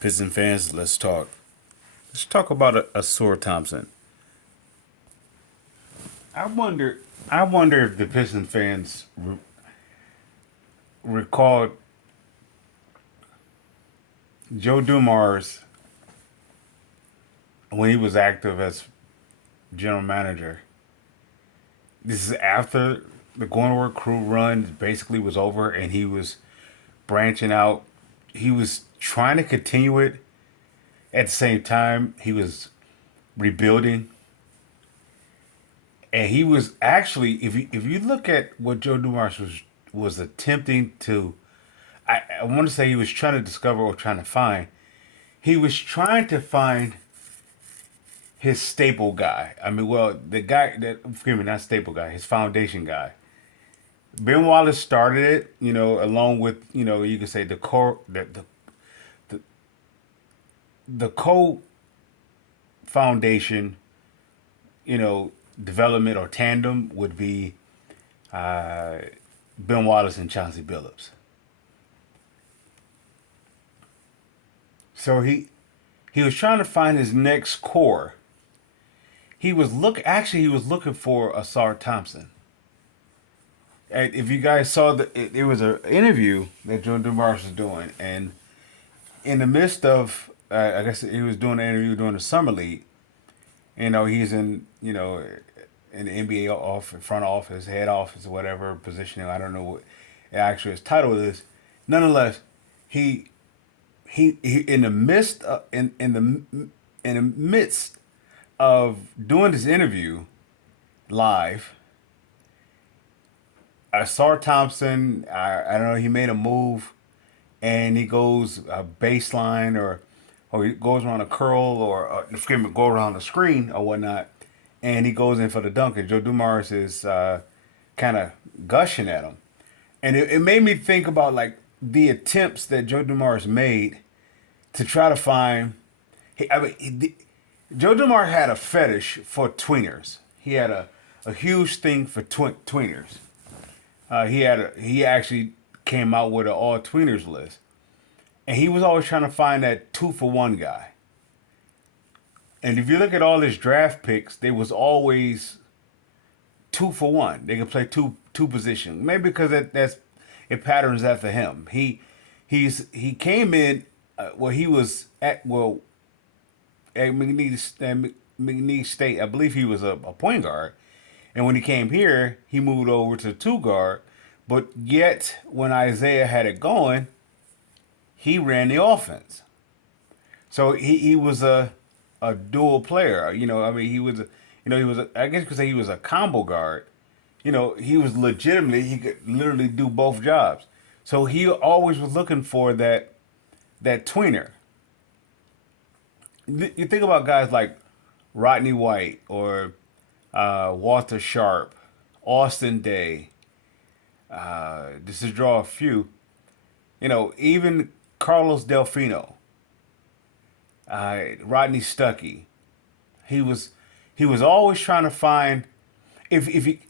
Piston fans, let's talk. Let's talk about Asura Thompson. I wonder. I wonder if the Piston fans recalled Joe Dumars when he was active as general manager. This is after the Going to Work crew run basically was over, and he was branching out. He was trying to continue it. At the same time, he was rebuilding, and he was actually, if you look at what Joe Dumars was attempting to, I want to say he was trying to discover or trying to find. He was trying to find his staple guy. I mean, well, the guy that, excuse me, not staple guy, his foundation guy. Ben Wallace started it, along with, you could say the core, the, the co foundation, you know, development or tandem would be uh, Ben Wallace and Chauncey Billups. So he was trying to find his next core. He was looking for Asar Thompson. And if you guys saw it was an interview that Joe DeMars was doing, and in the midst of, I guess he was doing an interview during the summer league. He's in the NBA front office, head office, or whatever position. I don't know what actually his title is. Nonetheless, he he in the midst of, in the midst of doing this interview live, Sar Thompson, I don't know, he made a move, and he goes a baseline, or he goes around a curl, or excuse me, go around the screen or whatnot, and he goes in for the dunk, and Joe Dumars is kind of gushing at him. And it made me think about like the attempts that Joe Dumars made to try to find. Joe Dumars had a fetish for tweeners. He had a huge thing for tweeners. He actually came out with an all tweeners list, and he was always trying to find that 2-for-1 guy. And if you look at all his draft picks, they was always 2-for-1. They could play two positions. Maybe because it patterns after him. He came in he was at McNeese State. I believe he was a point guard. And when he came here, he moved over to two guard. But yet, when Isaiah had it going, he ran the offense. So he was a dual player. I mean, I guess you could say he was a combo guard. He was legitimately, he could literally do both jobs. So he always was looking for that tweener. You think about guys like Rodney White, or Walter Sharp, Austin Day. Just to draw a few, even Carlos Delfino, Rodney Stuckey. He was always trying to find, if he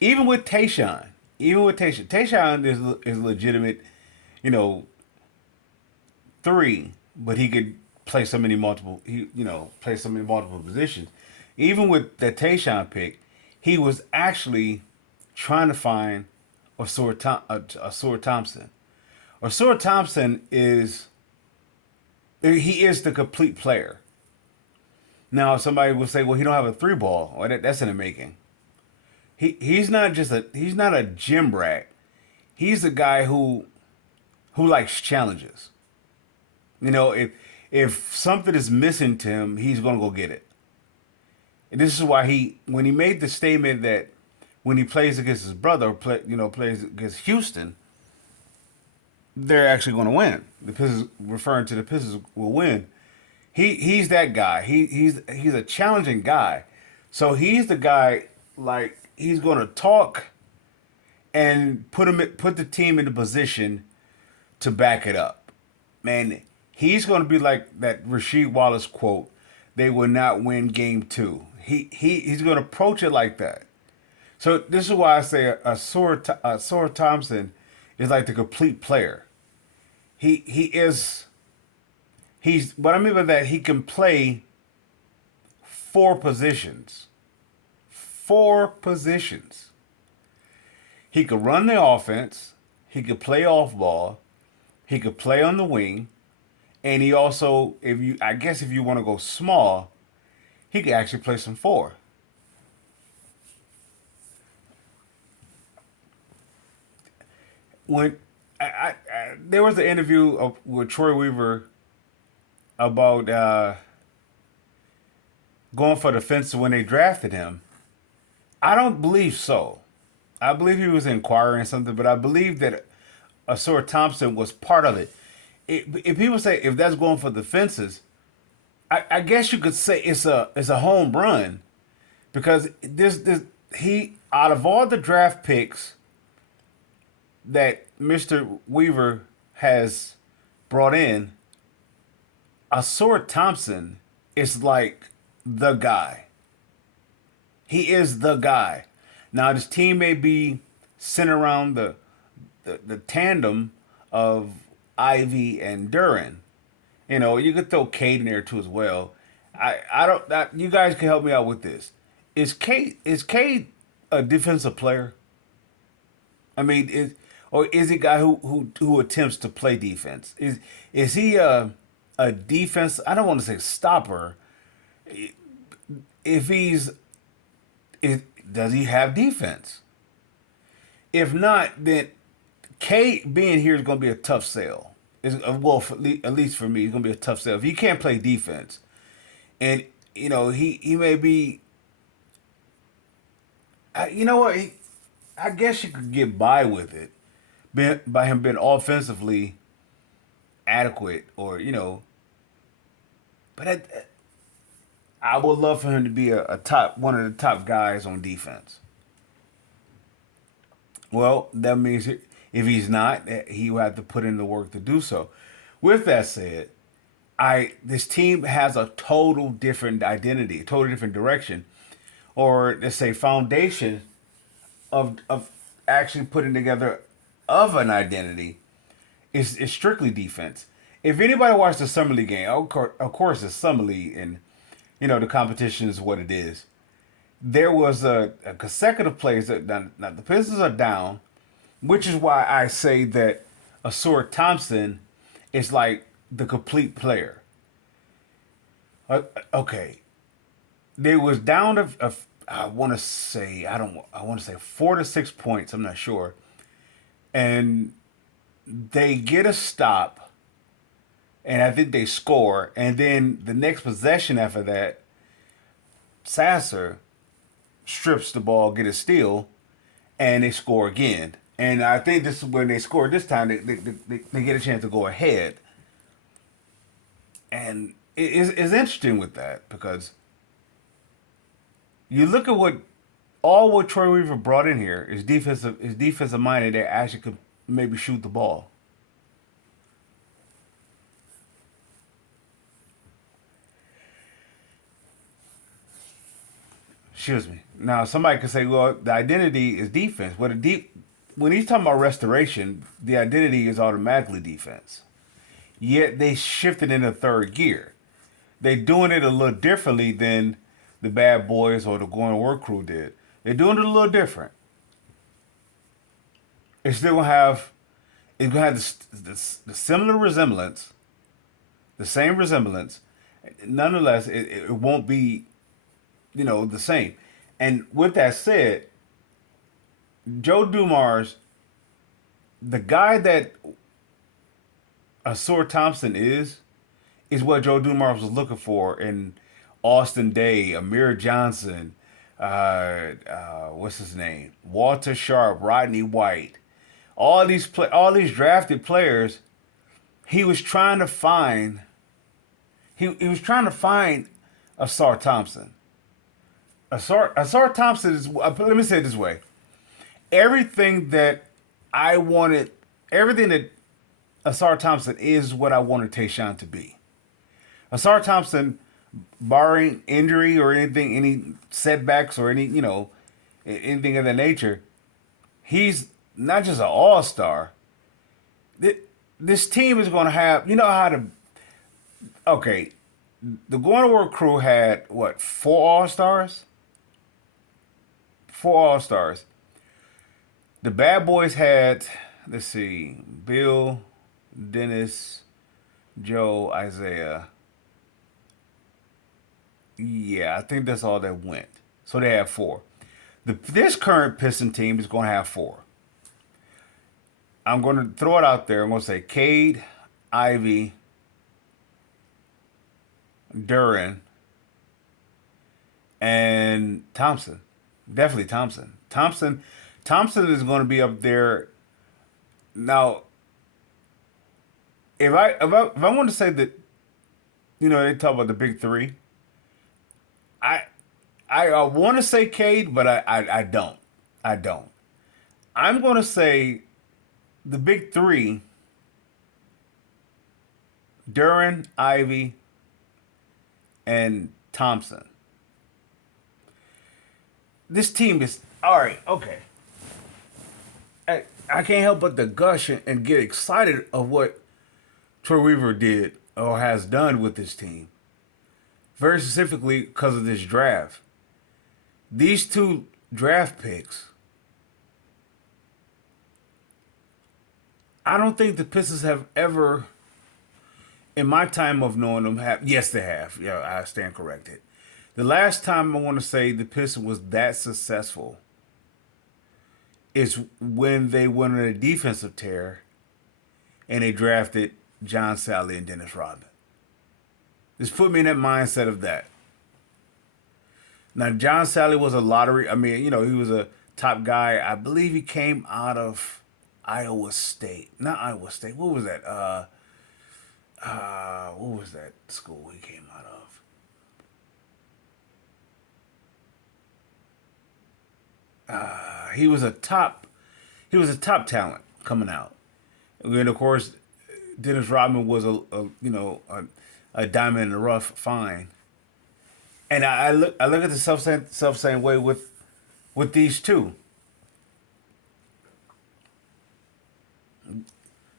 even with Tayshaun, Tayshaun is legitimate, you know, three, but he could play so many multiple, play so many multiple positions. Even with the Tayshaun pick, he was actually trying to find Asura Thompson. Asura Thompson he is the complete player. Now somebody will say, well, he don't have a three ball. Well, that's in the making. He's not a gym rat. He's a guy who likes challenges. If something is missing to him, he's gonna go get it. And this is why when he made the statement that when he plays against his brother, plays against Houston, they're actually going to win. The Pistons, referring to the Pistons, will win. He's that guy. He's a challenging guy. So he's the guy, like, he's going to talk and put the team in a position to back it up. Man, he's going to be like that Rasheed Wallace quote: "They will not win game two." He's going to approach it like that. So this is why I say Sora Thompson is like the complete player. He is He's what I mean by that, he can play four positions. Four positions. He could run the offense, he could play off ball, he could play on the wing, and he also, if you I guess if you want to go small, he could actually play some four. When there was an interview with Troy Weaver about going for the fence when they drafted him. I don't believe so. I believe he was inquiring something, but I believe that Asura Thompson was part of it. If people say if that's going for the fences, I guess you could say it's a home run because this he out of all the draft picks that Mr. Weaver has brought in, Asura Thompson is like the guy. He is the guy. Now this team may be centered around the tandem of Ivy and Duran. You know, you could throw Cade in there too as well. I don't that you guys can help me out with this. Is Cade a defensive player? I mean, or is he a guy who attempts to play defense? Is he a defense? I don't want to say stopper. If he's, is, does he have defense? If not, then K being here is going to be a tough sell. Well, at least for me, it's going to be a tough sell. If he can't play defense, and you know he may be, you know what? I guess you could get by with it, by him being offensively adequate, or you know. But I would love for him to be a top one of the top guys on defense. Well, that means if he's not, he will have to put in the work to do so. With that said, I this team has a total different identity, a total different direction, or let's say foundation of actually putting together of an identity is strictly defense. If anybody watched the summer league game, of course, it's summer league, and you know the competition is what it is. There was a consecutive plays that now the Pistons are down, which is why I say that Asura Thompson is like the complete player. Okay, they was down I want to say I want to say 4 to 6 points. I'm not sure, and they get a stop, and I think they score, and then the next possession after that, Sasser strips the ball, get a steal, and they score again. And I think this is when they score this time. They get a chance to go ahead, and it's interesting with that because you look at what Troy Weaver brought in here is defensive minded that actually could maybe shoot the ball. Excuse me. Now somebody could say, well, the identity is defense. Well, when he's talking about restoration, the identity is automatically defense. Yet they shifted into third gear. They're doing it a little differently than the Bad Boys or the Going to Work crew did. They're doing it a little different. It's still gonna have it's gonna have the similar resemblance, the same resemblance. Nonetheless, it won't be the same. And with that said, Joe Dumars, the guy that Asura Thompson is what Joe Dumars was looking for in Austin Day, Amir Johnson, what's his name, Walter Sharp, Rodney White, all these drafted players. He was trying to find. He was trying to find Asar Thompson. Asar Thompson is. Let me say it this way: everything that I wanted, everything that Asar Thompson is what I wanted Tayshaun to be. Asar Thompson, barring injury or anything, any setbacks or anything of that nature, he's not just an all-star. This team is going to have, you know how Okay, the Going to Work crew had what, four All Stars? Four All Stars. The Bad Boys had, let's see, Bill, Dennis, Joe, Isaiah. Yeah, I think that's all that went. So they have four. This current Piston team is going to have four. I'm going to throw it out there. I'm going to say Cade, Ivy, Duran, and Thompson. Definitely Thompson. Thompson is going to be up there. Now, if I want to say that, they talk about the big three. I I want to say Cade, but I don't. I don't. I'm going to say the big three: Duran, Ivy, and Thompson. This team is all right. Okay, I can't help but to gush and get excited of what Troy Weaver did or has done with this team. Very specifically because of this draft. These two draft picks, I don't think the Pistons have ever, in my time of knowing them, have. Yes, they have. Yeah, I stand corrected. The last time I want to say the Pistons was that successful is when they went on a defensive tear and they drafted John Sally and Dennis Rodman. Just put me in that mindset of that. Now, John Sally was a lottery. I mean, he was a top guy. I believe he came out of Iowa State. Not Iowa State. What was that? What was that school he came out of? He was a top. He was a top talent coming out. And of course, Dennis Rodman was a diamond in the rough find. And I look at the self same way with these two.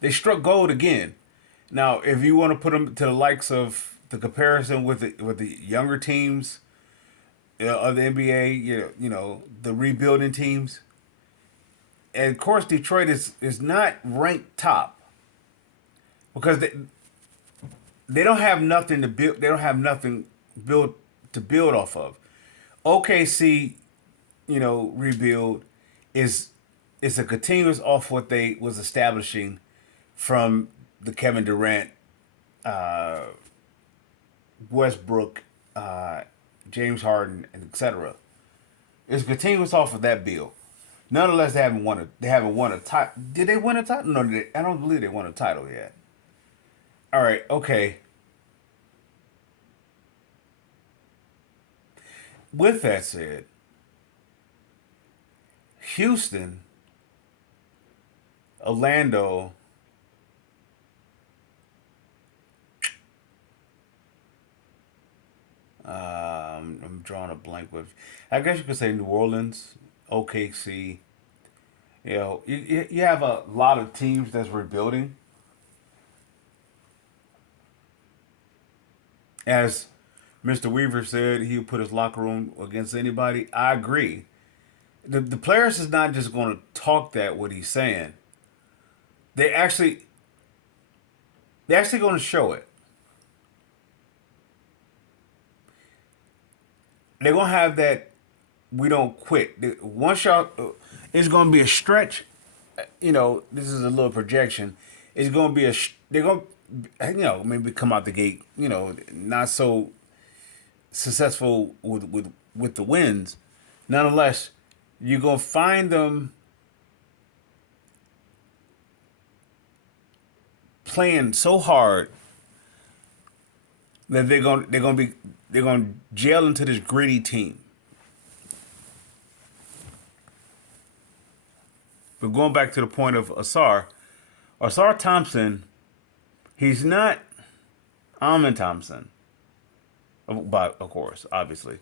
They struck gold again. Now, if you want to put them to the likes of the comparison with the younger teams of the NBA, the rebuilding teams, and of course Detroit is not ranked top because they don't have nothing to build. They don't have nothing build to build off of. OKC, rebuild is a continuous off what they was establishing from the Kevin Durant, Westbrook, James Harden, and etc. It's continuous off of that bill. Nonetheless, they haven't won a title. Did they win a title? No, I don't believe they won a title yet. All right, okay. With that said, Houston, Orlando, I'm drawing a blank with. I guess you could say New Orleans, OKC. You have a lot of teams that's rebuilding. As Mr. Weaver said, he would put his locker room against anybody. I agree. The players is not just going to talk that what he's saying. They actually they're actually going to show it. They're going to have that we don't quit. Once y'all, it's going to be a stretch. This is a little projection. It's going to be they're going to, maybe come out the gate, not so successful with the wins. Nonetheless, you're going to find them playing so hard that they're going to gel into this gritty team. But going back to the point of Asar Thompson, he's not Amin Thompson, of course, obviously.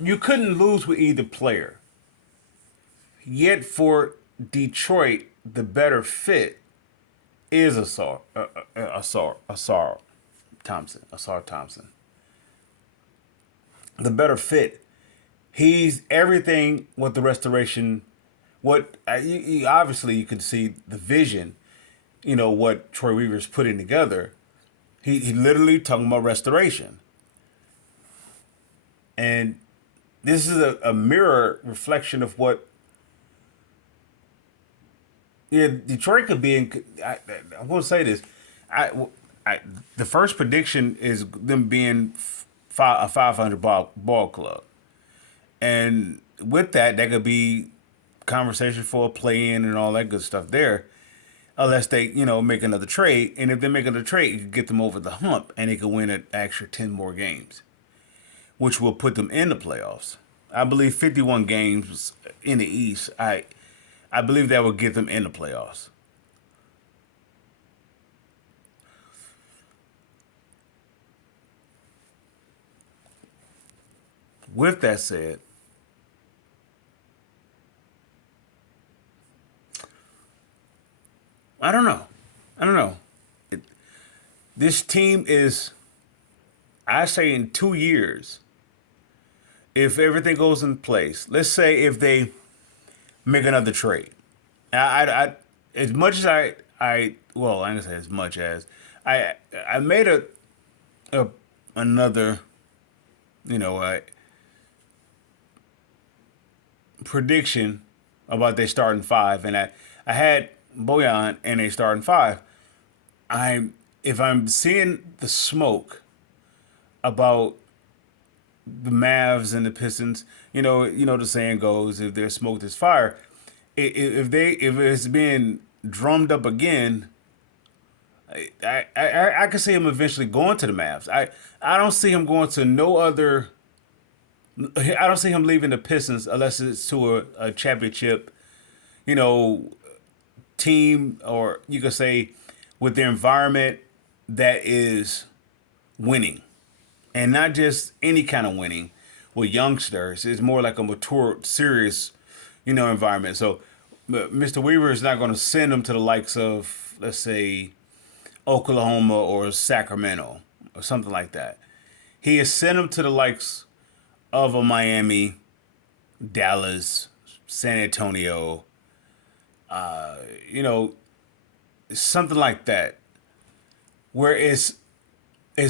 You couldn't lose with either player. Yet for Detroit, the better fit is Asar Thompson. The better fit. He's everything what the restoration. What obviously you can see the vision. You know what Troy Weaver's putting together. He literally talking about restoration, and this is a mirror reflection of what Detroit could be in. I want to say this. I, I the first prediction is them being a 500 ball club, and with that, that could be conversation for a play in and all that good stuff there. Unless they, make another trade, and if they make another trade, it could get them over the hump, and they could win an extra 10 more games, which will put them in the playoffs. I believe 51 games in the East. I believe that will get them in the playoffs. With that said, I don't know. I don't know. It, this team is, I say, in 2 years, if everything goes in place. Let's say if they make another trade. As much as well, I'm gonna say as much as I, I made a another, you know, uh, prediction about they starting five, and I had Boyan and they starting five. If I'm seeing the smoke about the Mavs and the Pistons, the saying goes, if there's smoke, there's fire. If it's being drummed up again, I can see him eventually going to the Mavs. I don't see him going to no other. I don't see him leaving the Pistons unless it's to a championship, you know, team, or you could say with the environment that is winning, and not just any kind of winning with youngsters. It's more like a mature, serious, environment. So, Mr. Weaver is not going to send them to the likes of, let's say, Oklahoma or Sacramento or something like that. He has sent them to the likes of a Miami, Dallas, San Antonio, you know, something like that, where it's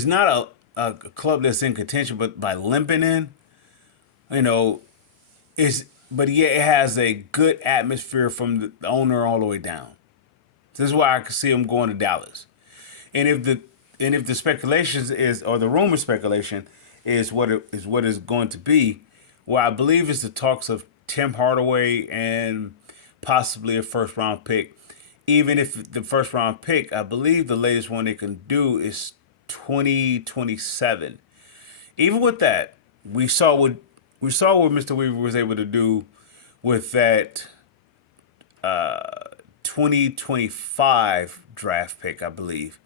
not a club that's in contention, but by limping in, you know, is but yet it has a good atmosphere from the owner all the way down. This is why I can see him going to Dallas. And if the speculations is, or the rumor speculation is what is going to be, well, I believe it's the talks of Tim Hardaway and possibly a first round pick. Even if the first round pick, I believe the latest one they can do is 2027. Even with that, we saw what Mr. Weaver was able to do with that 2025 draft pick, I believe.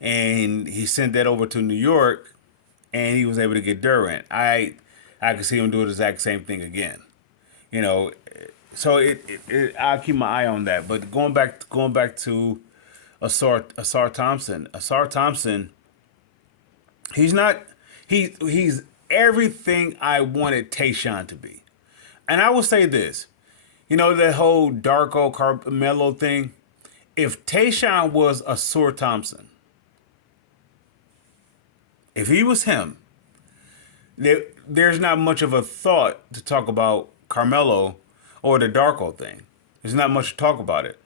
And he sent that over to New York, and he was able to get Durant. I could see him do the exact same thing again. You know, so I'll keep my eye on that. But going back to Asar Thompson. Asar Thompson, he's not he's everything I wanted Tayshaun to be. And I will say this, that whole Darko Carmelo thing. If Tayshaun was Asar Thompson, if he was him, there's not much of a thought to talk about Carmelo or the Darko thing. There's not much to talk about it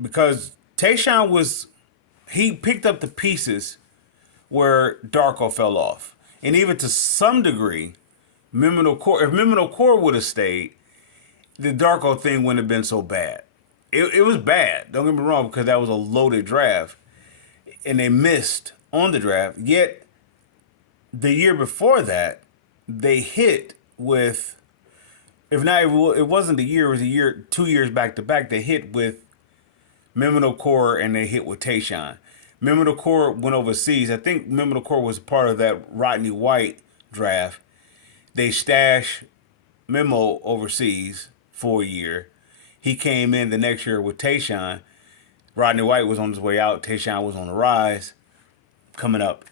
because he picked up the pieces where Darko fell off, and even to some degree, Mimino Core. If Mimino Core would have stayed, the Darko thing wouldn't have been so bad. It was bad. Don't get me wrong, because that was a loaded draft, and they missed on the draft. Yet the year before that, they hit with, if not, it wasn't a year. It was a year, 2 years back to back. They hit with Mimino Core and they hit with Tayshaun. Mimino Core went overseas. I think Mimino Core was part of that Rodney White draft. They stashed Memo overseas for a year. He came in the next year with Tayshaun. Rodney White was on his way out. Tayshaun was on the rise, coming up.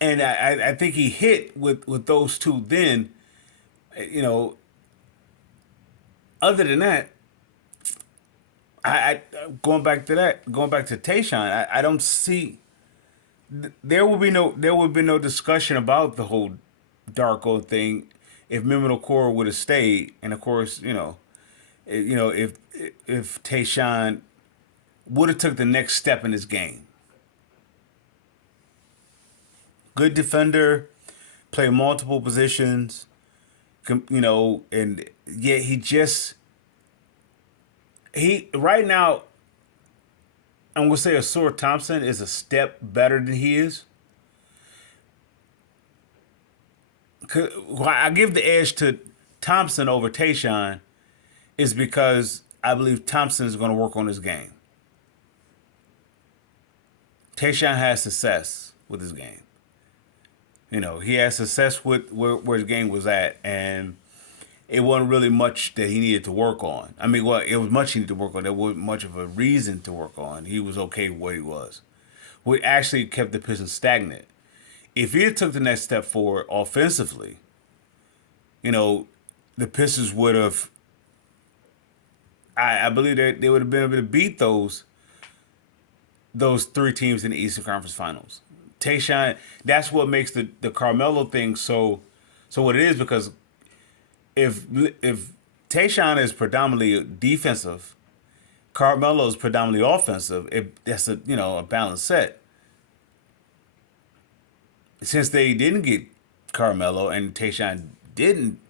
And I think he hit with those two then. You know, other than that, I going back to that, going back to Tayshaun, I don't see there would be no discussion about the whole Darko thing if Mehmet Okur would have stayed, and of course, if Tayshaun would have took the next step in his game, good defender, play multiple positions, and yet he right now I'm gonna say Asur Thompson is a step better than he is. Why I give the edge to Thompson over Tayshaun is because I believe Thompson is going to work on his game. Tayshaun has success with his game. He has success with where his game was at, and it wasn't really much that he needed to work on. I mean, well, it was much he needed to work on. There wasn't much of a reason to work on. He was okay with where he was. What actually kept the Pistons stagnant. If he had took the next step forward offensively, the Pistons would have. I believe that they would have been able to beat those three teams in the Eastern Conference Finals. Tayshaun, that's what makes the Carmelo thing so what it is, because if Tayshaun is predominantly defensive, Carmelo is predominantly offensive. That's a balanced set. Since they didn't get Carmelo and Tayshaun didn't,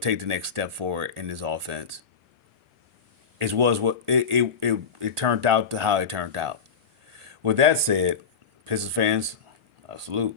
take the next step forward in his offense, it was what it turned out to how it turned out. With that said, Pistons fans, salute.